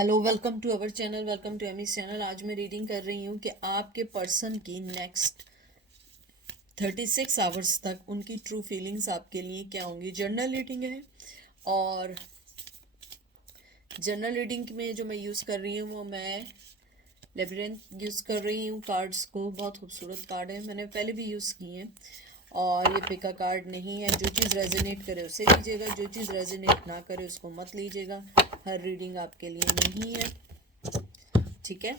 Hello, welcome to our channel, welcome to Amy channel. आज मैं reading कर रही हूँ कि आपके पर्सन की नेक्स्ट 36 आवर्स तक उनकी ट्रू फीलिंग्स आपके लिए क्या होंगी। जर्नल रीडिंग है और जर्नल रीडिंग में जो मैं यूज़ कर रही हूँ वो मैं लेबिरिंथ यूज़ कर रही हूँ। कार्ड्स को बहुत खूबसूरत कार्ड है, मैंने पहले भी यूज़ किए हैं और ये पिका कार्ड नहीं है। जो चीज़ रेजोनेट करे उसे लीजिएगा, जो चीज़ रेजोनेट ना करे उसको मत लीजिएगा। हर रीडिंग आपके लिए नहीं है, ठीक है।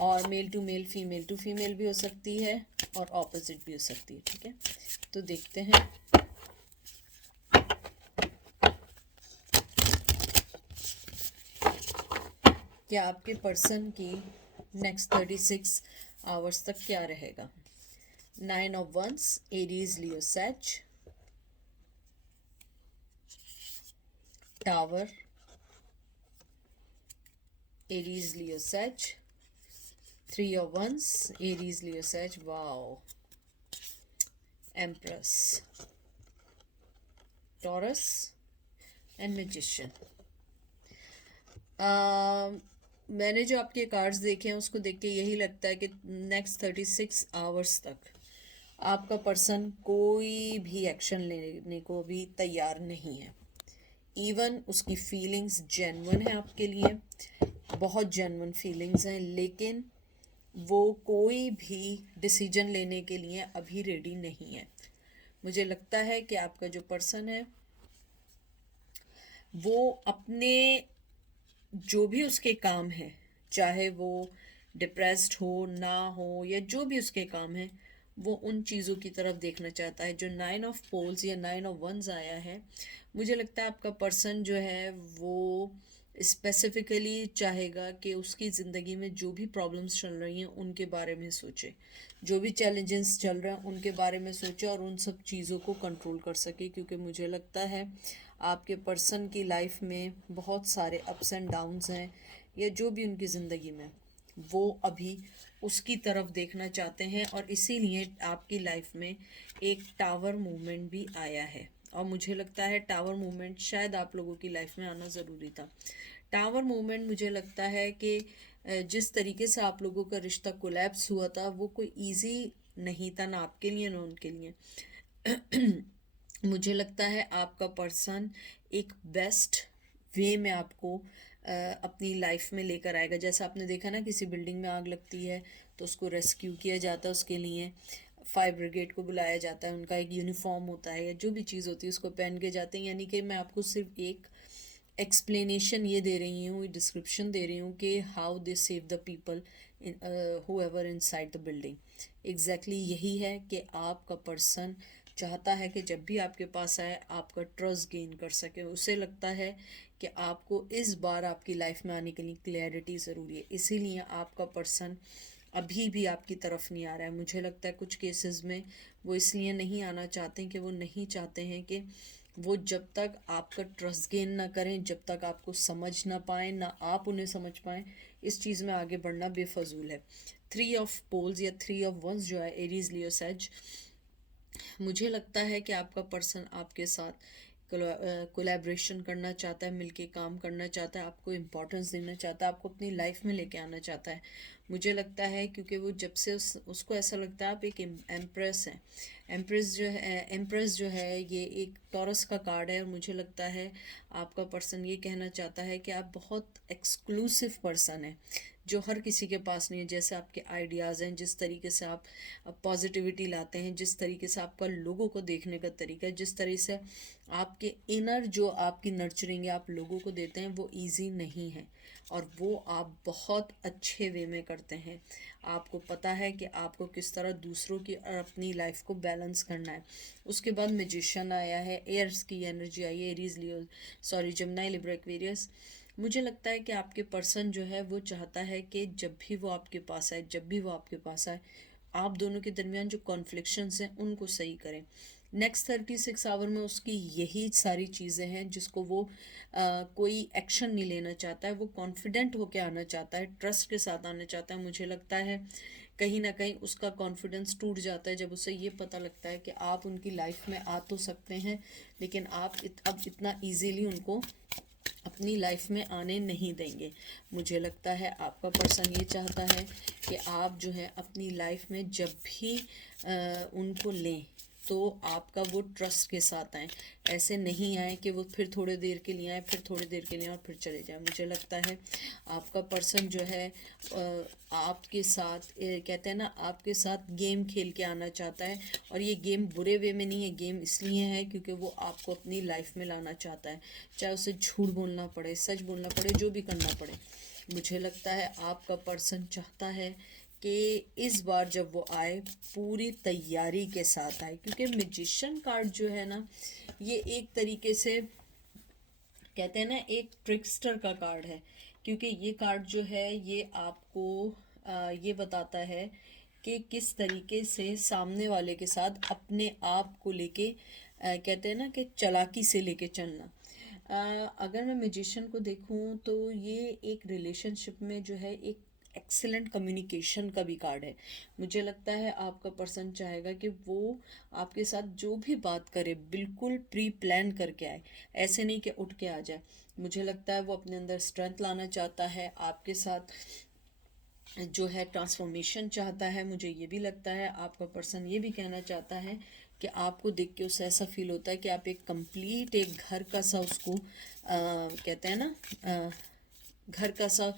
और male to male, female to female भी हो सकती है और ऑपोजिट भी हो सकती है, ठीक है। तो देखते हैं कि आपके पर्सन की नेक्स्ट 36 आवर्स तक क्या रहेगा। 9 ऑफ वंस, एरीज, लियो, सैज, टावर, एरीज, लियो, सैज, 3 of wands, Aries, Leo, sage, wow, empress, Taurus and magician. मैंने जो आपके कार्ड्स देखे हैं उसको देख के यही लगता है कि नेक्स्ट 36 आवर्स तक आपका पर्सन कोई भी एक्शन लेने को भी तैयार नहीं है। इवन उसकी फीलिंग्स जेन्युइन है आपके लिए, बहुत जेन्युइन फीलिंग्स हैं, लेकिन वो कोई भी डिसीजन लेने के लिए अभी रेडी नहीं है। मुझे लगता है कि आपका जो पर्सन है वो अपने जो भी उसके काम है, चाहे वो डिप्रेस्ड हो ना हो या जो भी उसके काम है, वो उन चीज़ों की तरफ देखना चाहता है। जो 9 ऑफ पोल्स या 9 ऑफ वंस आया है, मुझे लगता है आपका पर्सन जो है वो स्पेसिफिकली चाहेगा कि उसकी ज़िंदगी में जो भी प्रॉब्लम्स चल रही हैं उनके बारे में सोचे, जो भी चैलेंजेस चल रहे हैं उनके बारे में सोचे और उन सब चीज़ों को कंट्रोल कर सके। क्योंकि मुझे लगता है आपके पर्सन की लाइफ में बहुत सारे अप्स एंड डाउन्स हैं, या जो भी उनकी ज़िंदगी में वो अभी उसकी तरफ देखना चाहते हैं, और इसीलिए आपकी लाइफ में एक टावर मूवमेंट भी आया है। और मुझे लगता है टावर मूवमेंट शायद आप लोगों की लाइफ में आना ज़रूरी था। टावर मूवमेंट मुझे लगता है कि जिस तरीके से आप लोगों का रिश्ता कोलैप्स हुआ था वो कोई इजी नहीं था, ना आपके लिए ना उनके लिए। मुझे लगता है आपका पर्सन एक बेस्ट वे में आपको अपनी लाइफ में लेकर आएगा। जैसा आपने देखा ना, किसी बिल्डिंग में आग लगती है तो उसको रेस्क्यू किया जाता है, उसके लिए फायर ब्रिगेड को बुलाया जाता है, उनका एक यूनिफॉर्म होता है या जो भी चीज़ होती है उसको पहन के जाते हैं। यानी कि मैं आपको सिर्फ एक एक्सप्लेनेशन ये दे रही हूँ, डिस्क्रिप्शन दे रही हूँ कि how they save the people in whoever inside the building. Exactly यही है कि आपका पर्सन चाहता है कि जब भी आपके पास आए आपका ट्रस्ट गेन कर सके। उसे लगता है कि आपको इस बार आपकी लाइफ में आने के लिए क्लैरिटी ज़रूरी है, इसीलिए आपका पर्सन अभी भी आपकी तरफ नहीं आ रहा है। मुझे लगता है कुछ केसेस में वो इसलिए नहीं आना चाहते हैं कि वो नहीं चाहते हैं कि वो जब तक आपका ट्रस्ट गेन ना करें, जब तक आपको समझ ना पाएँ, ना आप उन्हें समझ पाएँ, इस चीज़ में आगे बढ़ना बेफजूल है। 3 ऑफ पोल्स या 3 ऑफ वंस जो है, एरीज, लियो, सेज, मुझे लगता है कि आपका पर्सन आपके साथ कोलैबोरेशन करना चाहता है, मिलके काम करना चाहता है, आपको इम्पोर्टेंस देना चाहता है, आपको अपनी लाइफ में लेके आना चाहता है। मुझे लगता है क्योंकि वो जब से उसको ऐसा लगता है आप एक एम्प्रेस हैं। एम्प्रेस जो है ये एक टॉरस का कार्ड है, और मुझे लगता है आपका पर्सन ये कहना चाहता है कि आप बहुत एक्सक्लूसिव पर्सन हैं जो हर किसी के पास नहीं है। जैसे आपके आइडियाज़ हैं, जिस तरीके से आप पॉजिटिविटी लाते हैं, जिस तरीके से आपका लोगों को देखने का तरीका है, जिस तरह से आपके इनर जो आपकी नर्चरिंग आप लोगों को देते हैं वो इजी नहीं है, और वो आप बहुत अच्छे वे में करते हैं। आपको पता है कि आपको किस तरह दूसरों की और अपनी लाइफ को बैलेंस करना है। उसके बाद मैजिशियन आया है, एयर्स की एनर्जी आई है, एरीज, लियो, सॉरी, जमुनाई, लिब्रा, एक्वेरियस। मुझे लगता है कि आपके पर्सन जो है वो चाहता है कि जब भी वो आपके पास आए, जब भी वो आपके पास आए, आप दोनों के दरमियान जो कॉन्फ्लिक्शंस हैं उनको सही करें। नेक्स्ट 36 आवर में उसकी यही सारी चीज़ें हैं जिसको वो कोई एक्शन नहीं लेना चाहता है। वो कॉन्फिडेंट होकर आना चाहता है, ट्रस्ट के साथ आना चाहता है। मुझे लगता है कहीं ना कहीं उसका कॉन्फिडेंस टूट जाता है जब उसे ये पता लगता है कि आप उनकी लाइफ में आ तो सकते हैं, लेकिन आप अब इतना ईजीली उनको अपनी लाइफ में आने नहीं देंगे। मुझे लगता है आपका पर्सन ये चाहता है कि आप जो है अपनी लाइफ में जब भी उनको लें तो आपका वो ट्रस्ट के साथ आए, ऐसे नहीं आए कि वो फिर थोड़ी देर के लिए आए, फिर थोड़ी देर के लिए और फिर चले जाए। मुझे लगता है आपका पर्सन जो है आपके साथ कहते हैं ना, आपके साथ गेम खेल के आना चाहता है, और ये गेम बुरे वे में नहीं है, गेम इसलिए है क्योंकि वो आपको अपनी लाइफ में लाना चाहता है, चाहे उसे झूठ बोलना पड़े, सच बोलना पड़े, जो भी करना पड़े। मुझे लगता है आपका पर्सन चाहता है कि इस बार जब वो आए पूरी तैयारी के साथ आए, क्योंकि मैजिशियन कार्ड जो है ना, ये एक तरीके से कहते हैं ना एक ट्रिकस्टर का कार्ड है, क्योंकि ये कार्ड जो है ये आपको ये बताता है कि किस तरीके से सामने वाले के साथ अपने आप को लेके कहते हैं ना कि चालाकी से लेके चलना। अगर मैं मैजिशियन को देखूं तो ये एक रिलेशनशिप में जो है एक एक्सीलेंट कम्युनिकेशन का भी कार्ड है। मुझे लगता है आपका पर्सन चाहेगा कि वो आपके साथ जो भी बात करे बिल्कुल प्री प्लान करके आए, ऐसे नहीं कि उठ के आ जाए। मुझे लगता है वो अपने अंदर स्ट्रेंथ लाना चाहता है, आपके साथ जो है ट्रांसफॉर्मेशन चाहता है। मुझे ये भी लगता है आपका पर्सन ये भी कहना चाहता है कि आपको देख के उसे ऐसा फील होता है कि आप एक कंप्लीट एक घर का सा उसको कहते हैं ना घर का सा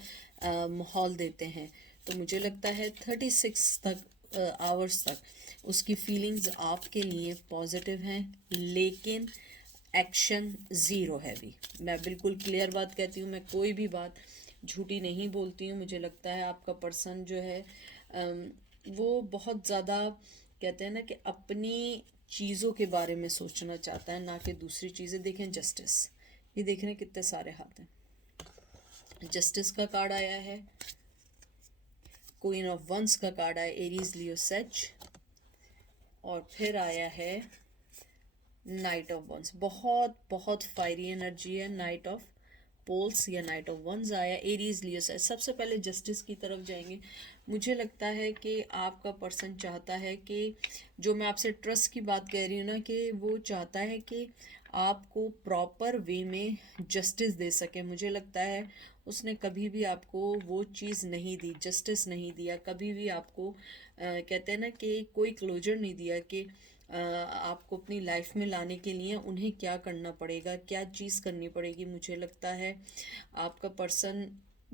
माहौल देते हैं। तो मुझे लगता है 36 तक आवर्स तक उसकी फीलिंग्स आपके लिए पॉजिटिव हैं, लेकिन एक्शन ज़ीरो है भी। मैं बिल्कुल क्लियर बात कहती हूँ, मैं कोई भी बात झूठी नहीं बोलती हूँ। मुझे लगता है आपका पर्सन जो है वो बहुत ज़्यादा कहते हैं ना कि अपनी चीज़ों के बारे में सोचना चाहता है, ना कि दूसरी चीज़ें। देखें जस्टिस, ये देख रहे हैं कितने सारे हाथ हैं। जस्टिस का कार्ड आया है, क्वीन ऑफ वंस का कार्ड आया, एरीज लियो सेज, और फिर आया है नाइट ऑफ वंस। बहुत बहुत फायरी एनर्जी है। नाइट ऑफ पोल्स या नाइट ऑफ वंस आया, एरीज लियो सेज। सबसे पहले जस्टिस की तरफ जाएंगे। मुझे लगता है कि आपका पर्सन चाहता है कि जो मैं आपसे ट्रस्ट की बात कह रही हूँ ना, कि वो चाहता है कि आपको प्रॉपर वे में जस्टिस दे सके। मुझे लगता है उसने कभी भी आपको वो चीज़ नहीं दी, जस्टिस नहीं दिया, कभी भी आपको कहते हैं ना कि कोई क्लोजर नहीं दिया कि आपको अपनी लाइफ में लाने के लिए उन्हें क्या करना पड़ेगा, क्या चीज़ करनी पड़ेगी। मुझे लगता है आपका पर्सन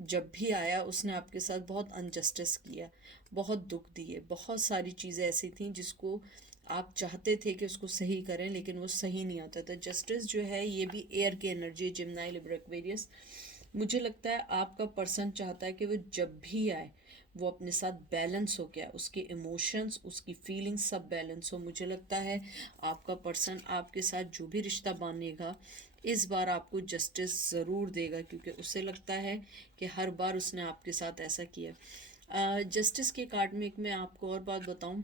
जब भी आया उसने आपके साथ बहुत अनजस्टिस किया, बहुत दुख दिए, बहुत सारी चीज़ें ऐसी थी जिसको आप चाहते थे कि उसको सही करें, लेकिन वो सही नहीं होता था। जस्टिस जो है ये भी एयर की एनर्जी, जिम्नाई लिब्रा एक्वेरियस। मुझे लगता है आपका पर्सन चाहता है कि वो जब भी आए वो अपने साथ बैलेंस हो गया, उसके इमोशंस, उसकी फीलिंग्स सब बैलेंस हो। मुझे लगता है आपका पर्सन आपके साथ जो भी रिश्ता बांधेगा इस बार आपको जस्टिस ज़रूर देगा, क्योंकि उसे लगता है कि हर बार उसने आपके साथ ऐसा किया। जस्टिस के कार्ड में एक मैं आपको और बात बताऊं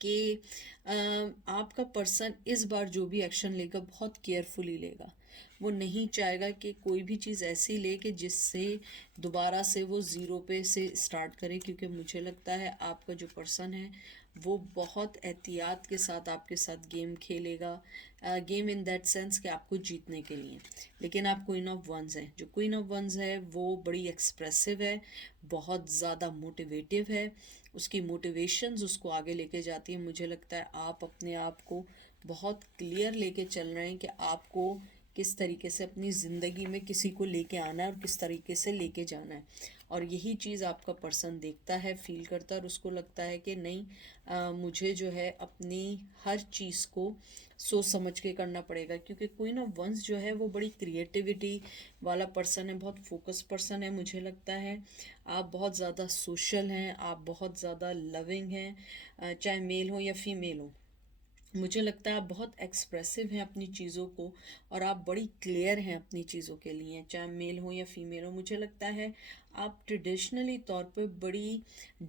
कि आपका पर्सन इस बार जो भी एक्शन लेगा बहुत केयरफुली लेगा। वो नहीं चाहेगा कि कोई भी चीज़ ऐसी ले कि जिससे दोबारा से वो ज़ीरो पे से स्टार्ट करे, क्योंकि मुझे लगता है आपका जो पर्सन है वो बहुत एहतियात के साथ आपके साथ गेम खेलेगा। गेम इन दैट सेंस कि आपको जीतने के लिए। लेकिन आप क्वीन ऑफ वंस हैं, जो क्वीन ऑफ वंस है वो बड़ी एक्सप्रेसिव है, बहुत ज़्यादा मोटिवेटिव है, उसकी मोटिवेशंस उसको आगे लेके जाती है। मुझे लगता है आप अपने आप को बहुत क्लियर लेके चल रहे हैं कि आपको किस तरीके से अपनी ज़िंदगी में किसी को लेके आना है और किस तरीके से लेके जाना है। और यही चीज़ आपका पर्सन देखता है, फील करता है, और उसको लगता है कि नहीं मुझे जो है अपनी हर चीज़ को सोच समझ के करना पड़ेगा, क्योंकि क्वीन ऑफ वंस जो है वो बड़ी क्रिएटिविटी वाला पर्सन है, बहुत फोकस पर्सन है। मुझे लगता है आप बहुत ज़्यादा सोशल हैं, आप बहुत ज़्यादा लविंग हैं, चाहे मेल हो या फीमेल हो। मुझे लगता है आप बहुत एक्सप्रेसिव हैं अपनी चीज़ों को, और आप बड़ी क्लियर हैं अपनी चीज़ों के लिए, चाहे मेल हो या फीमेल हो। मुझे लगता है आप ट्रेडिशनली तौर पे बड़ी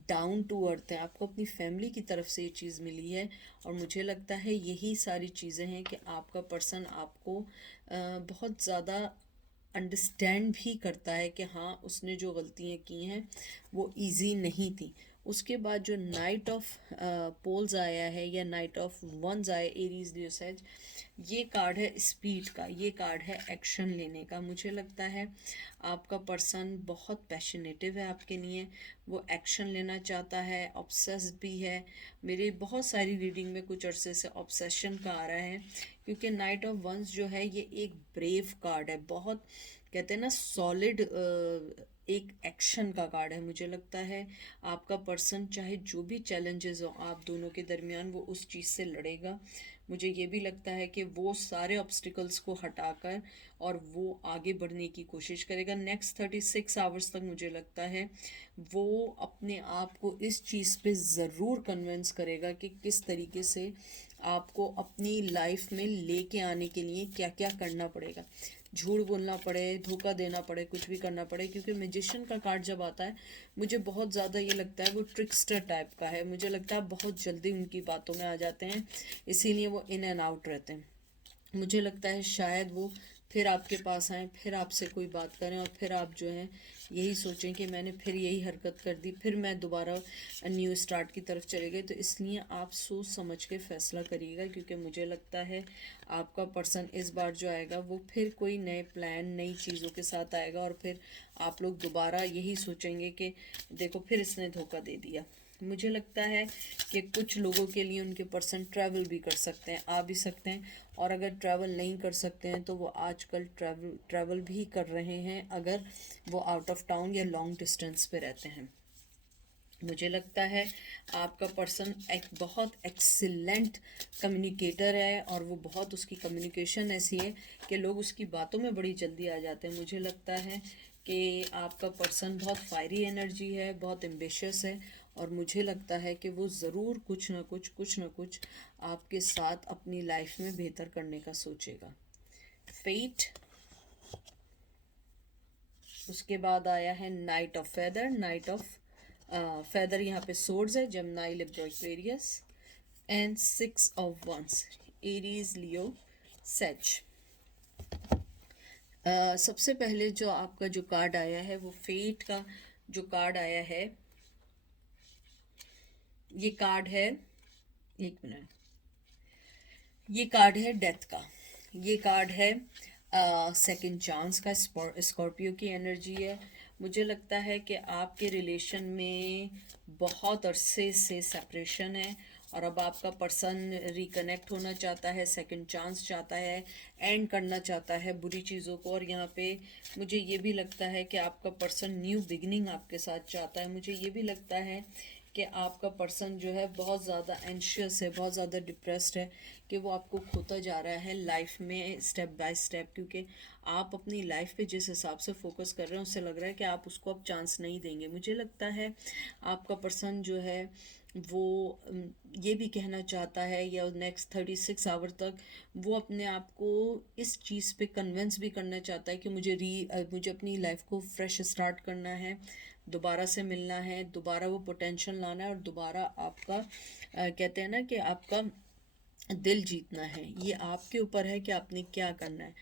डाउन टू अर्थ हैं, आपको अपनी फैमिली की तरफ से ये चीज़ मिली है। और मुझे लगता है यही सारी चीज़ें हैं कि आपका पर्सन आपको बहुत ज़्यादा अंडरस्टैंड भी करता है कि हाँ उसने जो गलतियाँ की हैं वो इजी नहीं थी। उसके बाद जो नाइट ऑफ पोल्स आया है या नाइट ऑफ वंस आया एरीज लियो सेज, ये कार्ड है स्पीड का, ये कार्ड है एक्शन लेने का। मुझे लगता है आपका पर्सन बहुत पैशनेटिव है आपके लिए, वो एक्शन लेना चाहता है, ऑब्सेस भी है। मेरी बहुत सारी रीडिंग में कुछ अरसे से ऑब्सेशन का आ रहा है, क्योंकि नाइट ऑफ वंस जो है ये एक ब्रेव कार्ड है, बहुत कहते हैं ना सॉलिड एक एक्शन का कार्ड है। मुझे लगता है आपका पर्सन चाहे जो भी चैलेंजेस हो आप दोनों के दरमियान, वो उस चीज़ से लड़ेगा। मुझे ये भी लगता है कि वो सारे ऑब्स्टिकल्स को हटाकर और वो आगे बढ़ने की कोशिश करेगा नेक्स्ट 36 आवर्स तक। मुझे लगता है वो अपने आप को इस चीज़ पे ज़रूर कन्विंस करेगा कि किस तरीके से आपको अपनी लाइफ में लेके आने के लिए क्या क्या करना पड़ेगा। झूठ बोलना पड़े, धोखा देना पड़े, कुछ भी करना पड़े, क्योंकि मैजिशियन का कार्ड जब आता है मुझे बहुत ज़्यादा ये लगता है वो ट्रिक्स्टर टाइप का है। मुझे लगता है बहुत जल्दी उनकी बातों में आ जाते हैं, इसीलिए वो इन एंड आउट रहते हैं। मुझे लगता है शायद वो फिर आपके पास आएँ, फिर आपसे कोई बात करें और फिर आप जो है यही सोचें कि मैंने फिर यही हरकत कर दी, फिर मैं दोबारा न्यू स्टार्ट की तरफ चले गए। तो इसलिए आप सोच समझ के फ़ैसला करिएगा, क्योंकि मुझे लगता है आपका पर्सन इस बार जो आएगा वो फिर कोई नए प्लान, नई चीज़ों के साथ आएगा और फिर आप लोग दोबारा यही सोचेंगे कि देखो फिर इसने धोखा दे दिया। मुझे लगता है कि कुछ लोगों के लिए उनके पर्सन ट्रैवल भी कर सकते हैं, आ भी सकते हैं, और अगर ट्रैवल नहीं कर सकते हैं तो वो आजकल ट्रैवल भी कर रहे हैं, अगर वो आउट ऑफ टाउन या लॉन्ग डिस्टेंस पे रहते हैं। मुझे लगता है आपका पर्सन एक बहुत एक्सीलेंट कम्युनिकेटर है, और वो बहुत, उसकी कम्युनिकेशन ऐसी है कि लोग उसकी बातों में बड़ी जल्दी आ जाते हैं। मुझे लगता है कि आपका पर्सन बहुत फायरी एनर्जी है, बहुत एम्बिशियस है, और मुझे लगता है कि वो ज़रूर कुछ ना कुछ आपके साथ अपनी लाइफ में बेहतर करने का सोचेगा। फेट, उसके बाद आया है knight of feather. Knight of feather यहाँ पे सोर्ड्स है, Gemini, Libra, Aquarius, and 6 of wands, Aries, Leo, Sag. सबसे पहले जो आपका जो कार्ड आया है वो फेट का जो कार्ड आया है, ये कार्ड है, एक मिनट, ये कार्ड है डेथ का, ये कार्ड है सेकंड चांस का, स्कॉर्पियो की एनर्जी है। मुझे लगता है कि आपके रिलेशन में बहुत अरसे से सेपरेशन है, और अब आपका पर्सन रिकनेक्ट होना चाहता है, सेकंड चांस चाहता है, एंड करना चाहता है बुरी चीज़ों को। और यहाँ पे मुझे ये भी लगता है कि आपका पर्सन न्यू बिगिनिंग आपके साथ चाहता है। मुझे ये भी लगता है कि आपका पर्सन जो है बहुत ज़्यादा एंशियस है, बहुत ज़्यादा डिप्रेस्ड है, कि वो आपको खोता जा रहा है लाइफ में स्टेप बाय स्टेप, क्योंकि आप अपनी लाइफ पे जिस हिसाब से फोकस कर रहे हैं उससे लग रहा है कि आप उसको अब चांस नहीं देंगे। मुझे लगता है आपका पर्सन जो है वो ये भी कहना चाहता है, या नेक्स्ट 36 आवर तक वो अपने आप को इस चीज़ पे कन्विंस भी करना चाहता है कि मुझे अपनी लाइफ को फ्रेश स्टार्ट करना है, दोबारा से मिलना है, दोबारा वो पोटेंशियल लाना है, और दोबारा आपका कहते हैं ना कि आपका दिल जीतना है। ये आपके ऊपर है कि आपने क्या करना है।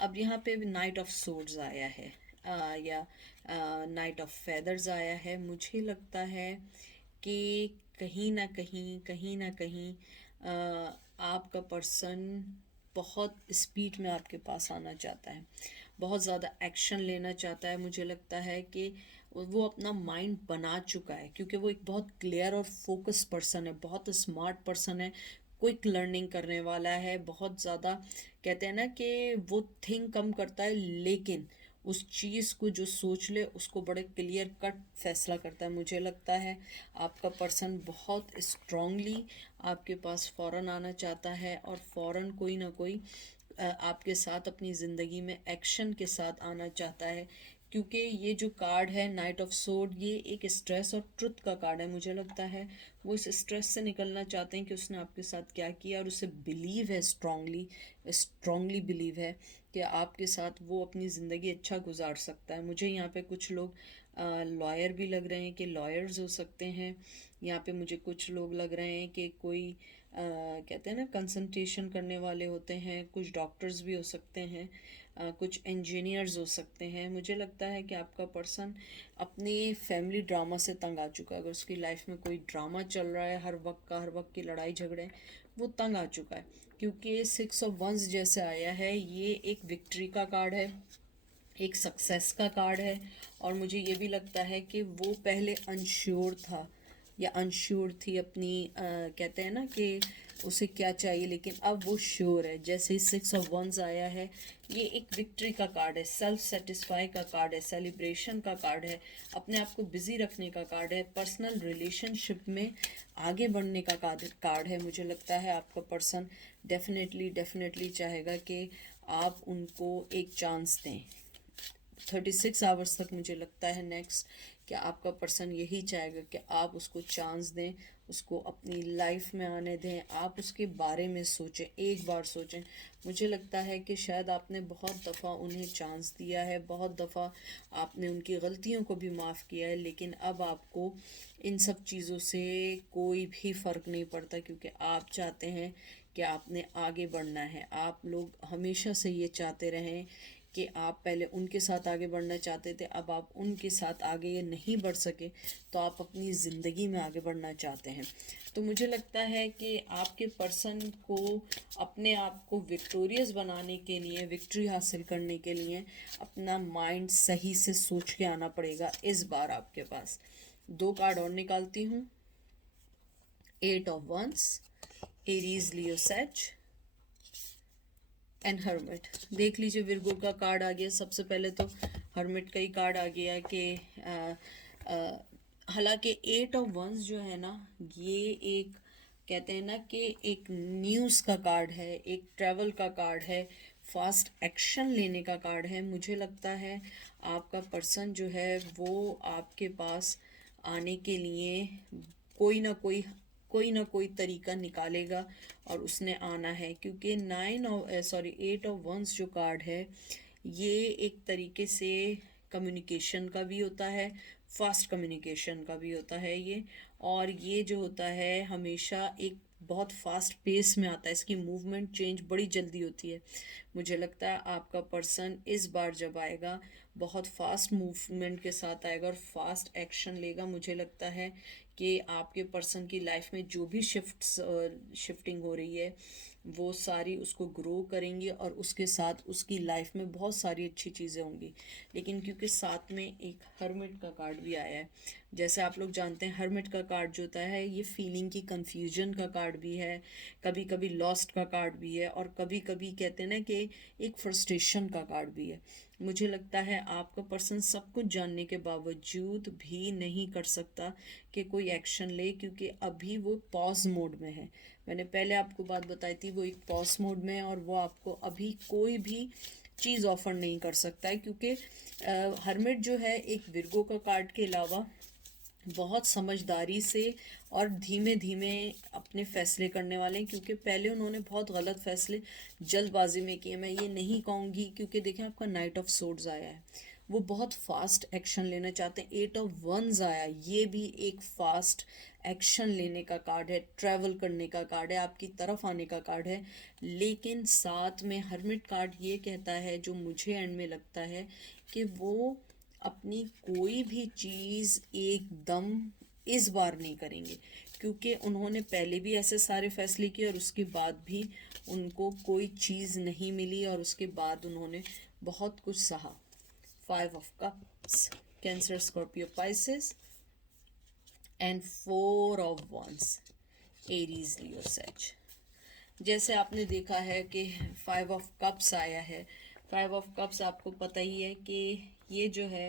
अब यहाँ पे नाइट ऑफ सोर्ड्स आया है, या नाइट ऑफ फेदर्स आया है। मुझे लगता है कि कहीं ना कहीं आपका पर्सन बहुत स्पीड में आपके पास आना चाहता है, बहुत ज़्यादा एक्शन लेना चाहता है। मुझे लगता है कि वो अपना माइंड बना चुका है, क्योंकि वो एक बहुत क्लियर और फोकस पर्सन है, बहुत स्मार्ट पर्सन है, क्विक लर्निंग करने वाला है, बहुत ज़्यादा कहते हैं ना कि वो थिंक कम करता है, लेकिन उस चीज़ को जो सोच ले उसको बड़े क्लियर कट फैसला करता है। मुझे लगता है आपका पर्सन बहुत स्ट्रांगली आपके पास फ़ौरन आना चाहता है, और फ़ौरन कोई ना कोई आपके साथ अपनी ज़िंदगी में एक्शन के साथ आना चाहता है, क्योंकि ये जो कार्ड है नाइट ऑफ सोर्ड, ये एक स्ट्रेस और ट्रुथ का कार्ड है। मुझे लगता है वो इस स्ट्रेस से निकलना चाहते हैं कि उसने आपके साथ क्या किया, और उसे बिलीव है, स्ट्रांगली बिलीव है कि आपके साथ वो अपनी ज़िंदगी अच्छा गुजार सकता है। मुझे यहाँ पे कुछ लोग लॉयर भी लग रहे हैं कि लॉयर्स हो सकते हैं। यहाँ पे मुझे कुछ लोग लग रहे हैं कि कोई कहते हैं ना कंसंट्रेशन करने वाले होते हैं, कुछ डॉक्टर्स भी हो सकते हैं, कुछ इंजीनियर्स हो सकते हैं। मुझे लगता है कि आपका पर्सन अपनी फैमिली ड्रामा से तंग आ चुका है। अगर उसकी लाइफ में कोई ड्रामा चल रहा है हर वक्त की लड़ाई झगड़े, वो तंग आ चुका है। क्योंकि 6 ऑफ वंस जैसे आया है, ये एक विक्ट्री का कार्ड है, एक सक्सेस का कार्ड है। और मुझे ये भी लगता है कि वो पहले अनश्योर था या अनश्योर थी अपनी कहते हैं ना कि उसे क्या चाहिए, लेकिन अब वो श्योर है। जैसे ही 6 ऑफ वंस आया है, ये एक विक्ट्री का कार्ड है, सेल्फ सेटिस्फाई का कार्ड है, सेलिब्रेशन का कार्ड है, अपने आप को बिजी रखने का कार्ड है, पर्सनल रिलेशनशिप में आगे बढ़ने का कार्ड है। मुझे लगता है आपका पर्सन डेफिनेटली चाहेगा कि आप उनको एक चांस दें। 36 आवर्स तक मुझे लगता है नेक्स्ट कि आपका पर्सन यही चाहेगा कि आप उसको चांस दें, उसको अपनी लाइफ में आने दें, आप उसके बारे में सोचें, एक बार सोचें। मुझे लगता है कि शायद आपने बहुत दफ़ा उन्हें चांस दिया है, बहुत दफ़ा आपने उनकी गलतियों को भी माफ़ किया है, लेकिन अब आपको इन सब चीज़ों से कोई भी फ़र्क नहीं पड़ता, क्योंकि आप चाहते हैं कि आपने आगे बढ़ना है। आप लोग हमेशा से ये चाहते रहें कि आप पहले उनके साथ आगे बढ़ना चाहते थे, अब आप उनके साथ आगे ये नहीं बढ़ सके, तो आप अपनी ज़िंदगी में आगे बढ़ना चाहते हैं। तो मुझे लगता है कि आपके पर्सन को अपने आप को विक्टोरियस बनाने के लिए, विक्ट्री हासिल करने के लिए अपना माइंड सही से सोच के आना पड़ेगा। इस बार आपके पास 2 कार्ड और निकालती हूँ। 8 of wands, Aries, Leo, Sag and hermit. देख लीजिए, विरगो का कार्ड आ गया। सबसे पहले तो हर्मिट का ही कार्ड आ गया कि हालांकि 8 ऑफ वंस जो है ना, ये एक कहते हैं ना कि एक न्यूज़ का कार्ड है, एक ट्रैवल का कार्ड है, फास्ट एक्शन लेने का कार्ड है। मुझे लगता है आपका पर्सन जो है वो आपके पास आने के लिए कोई ना कोई तरीका निकालेगा और उसने आना है। क्योंकि 8 ऑफ वंस जो कार्ड है, ये एक तरीके से कम्युनिकेशन का भी होता है, फास्ट कम्युनिकेशन का भी होता है ये। और ये जो होता है हमेशा एक बहुत फास्ट पेस में आता है, इसकी मूवमेंट चेंज बड़ी जल्दी होती है। मुझे लगता है आपका पर्सन इस बार जब आएगा, बहुत फास्ट मूवमेंट के साथ आएगा और फास्ट एक्शन लेगा। मुझे लगता है कि आपके पर्सन की लाइफ में जो भी शिफ्टिंग हो रही है, वो सारी उसको ग्रो करेंगी और उसके साथ उसकी लाइफ में बहुत सारी अच्छी चीज़ें होंगी। लेकिन क्योंकि साथ में एक हर्मिट का कार्ड भी आया है, जैसे आप लोग जानते हैं हर्मिट का कार्ड जो होता है, ये फीलिंग की कंफ्यूजन का कार्ड भी है, कभी कभी लॉस्ट का कार्ड भी है, और कभी कभी कहते हैं ना कि एक फ्रस्ट्रेशन का कार्ड भी है। मुझे लगता है आपका पर्सन सब कुछ जानने के बावजूद भी नहीं कर सकता कि कोई एक्शन ले, क्योंकि अभी वो पॉज मोड में है। मैंने पहले आपको बात बताई थी, वो एक पॉज मोड में है और वो आपको अभी कोई भी चीज़ ऑफर नहीं कर सकता है। क्योंकि हर्मिट जो है एक विरगो का कार्ड के अलावा बहुत समझदारी से और धीमे धीमे अपने फैसले करने वाले हैं। क्योंकि पहले उन्होंने बहुत गलत फैसले जल्दबाजी में किए। मैं ये नहीं कहूँगी, क्योंकि देखें आपका नाइट ऑफ सोर्ड्स आया है, वो बहुत फास्ट एक्शन लेना चाहते हैं। 8 ऑफ वंस आया, ये भी एक फास्ट एक्शन लेने का कार्ड है, ट्रैवल करने का कार्ड है, आपकी तरफ आने का कार्ड है। लेकिन साथ में हर्मिट कार्ड ये कहता है, जो मुझे एंड में लगता है, कि वो अपनी कोई भी चीज़ एकदम इस बार नहीं करेंगे। क्योंकि उन्होंने पहले भी ऐसे सारे फैसले किए और उसके बाद भी उनको कोई चीज़ नहीं मिली, और उसके बाद उन्होंने बहुत कुछ सहा। 5 of cups, Cancer, Scorpio, Pisces and 4 of wands, Aries, Leo, Sag. जैसे आपने देखा है कि 5 ऑफ कप्स आया है। 5 ऑफ कप्स आपको पता ही है कि ये जो है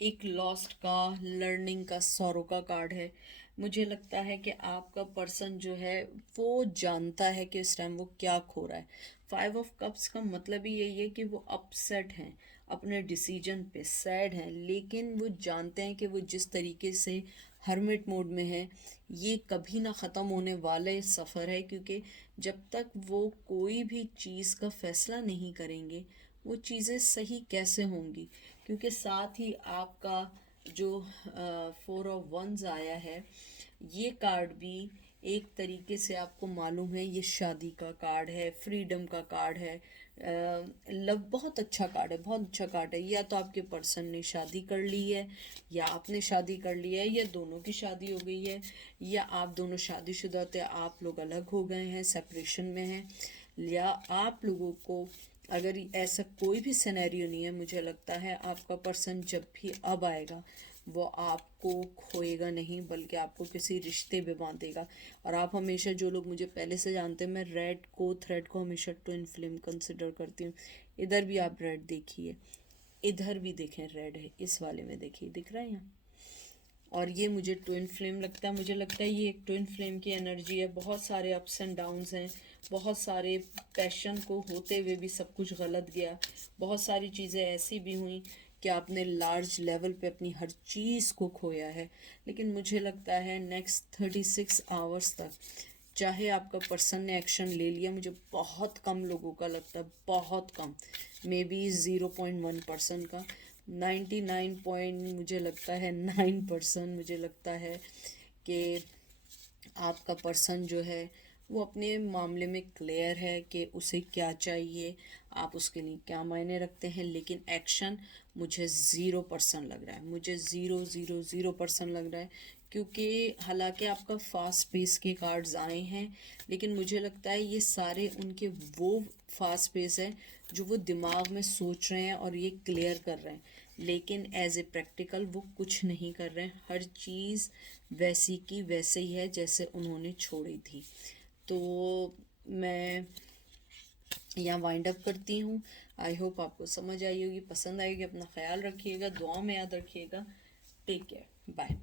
एक लॉस्ट का, लर्निंग का, सौरो का कार्ड है। मुझे लगता है कि आपका पर्सन जो है वो जानता है कि इस टाइम वो क्या खो रहा है। 5 ऑफ कप्स का मतलब ही यही है कि वो अपसेट हैं, अपने डिसीजन पे सैड हैं, लेकिन वो जानते हैं कि वो जिस तरीके से हर्मिट मोड में है, ये कभी ना ख़त्म होने वाले सफ़र है। क्योंकि जब तक वो कोई भी चीज़ का फ़ैसला नहीं करेंगे, वो चीज़ें सही कैसे होंगी। क्योंकि साथ ही आपका जो 4 ऑफ वंस आया है, ये कार्ड भी एक तरीके से आपको मालूम है ये शादी का कार्ड है, फ्रीडम का कार्ड है, लव, बहुत अच्छा कार्ड है, बहुत अच्छा कार्ड है। या तो आपके पर्सन ने शादी कर ली है, या आपने शादी कर ली है, या दोनों की शादी हो गई है, या आप दोनों शादीशुदा थे, आप लोग अलग हो गए हैं, सेपरेशन में हैं, या आप लोगों को अगर ऐसा कोई भी सिनेरियो नहीं है, मुझे लगता है आपका पर्सन जब भी अब आएगा वो आपको खोएगा नहीं, बल्कि आपको किसी रिश्ते में बांधेगा। और आप हमेशा, जो लोग मुझे पहले से जानते हैं, मैं रेड को, थ्रेड को हमेशा ट्विन फ्लेम कंसिडर करती हूँ। इधर भी आप रेड देखिए, इधर भी देखें रेड है, इस वाले में देखिए, दिख रहा है यहाँ। और ये मुझे ट्विन फ्लेम लगता है, मुझे लगता है ये एक ट्विन फ्लेम की एनर्जी है। बहुत सारे अप्स एंड डाउन्स हैं, बहुत सारे पैशन को होते हुए भी सब कुछ गलत गया, बहुत सारी चीज़ें ऐसी भी हुई कि आपने लार्ज लेवल पे अपनी हर चीज़ को खोया है। लेकिन मुझे लगता है नेक्स्ट 36 आवर्स तक, चाहे आपका पर्सन ने एक्शन ले लिया, मुझे बहुत कम लोगों का लगता है, बहुत कम, मे बी 0.1% का, 99 पॉइंट मुझे लगता है 9% मुझे लगता है कि आपका पर्सन जो है वो अपने मामले में क्लियर है कि उसे क्या चाहिए, आप उसके लिए क्या मायने रखते हैं। लेकिन एक्शन मुझे 0% लग रहा है, मुझे 0 0 0 0% लग रहा है, क्योंकि हालांकि आपका फास्ट पेस के कार्ड्स आए हैं, लेकिन मुझे लगता है ये सारे उनके वो फास्ट पेस है जो वो दिमाग में सोच रहे हैं और ये क्लियर कर रहे हैं, लेकिन एज ए प्रैक्टिकल वो कुछ नहीं कर रहे हैं। हर चीज़ वैसी की वैसे ही है जैसे उन्होंने छोड़ी थी। तो मैं यहाँ वाइंड अप करती हूँ। आई होप आपको समझ आई होगी, पसंद आएगी। अपना ख्याल रखिएगा, दुआ में याद रखिएगा। Take care, bye.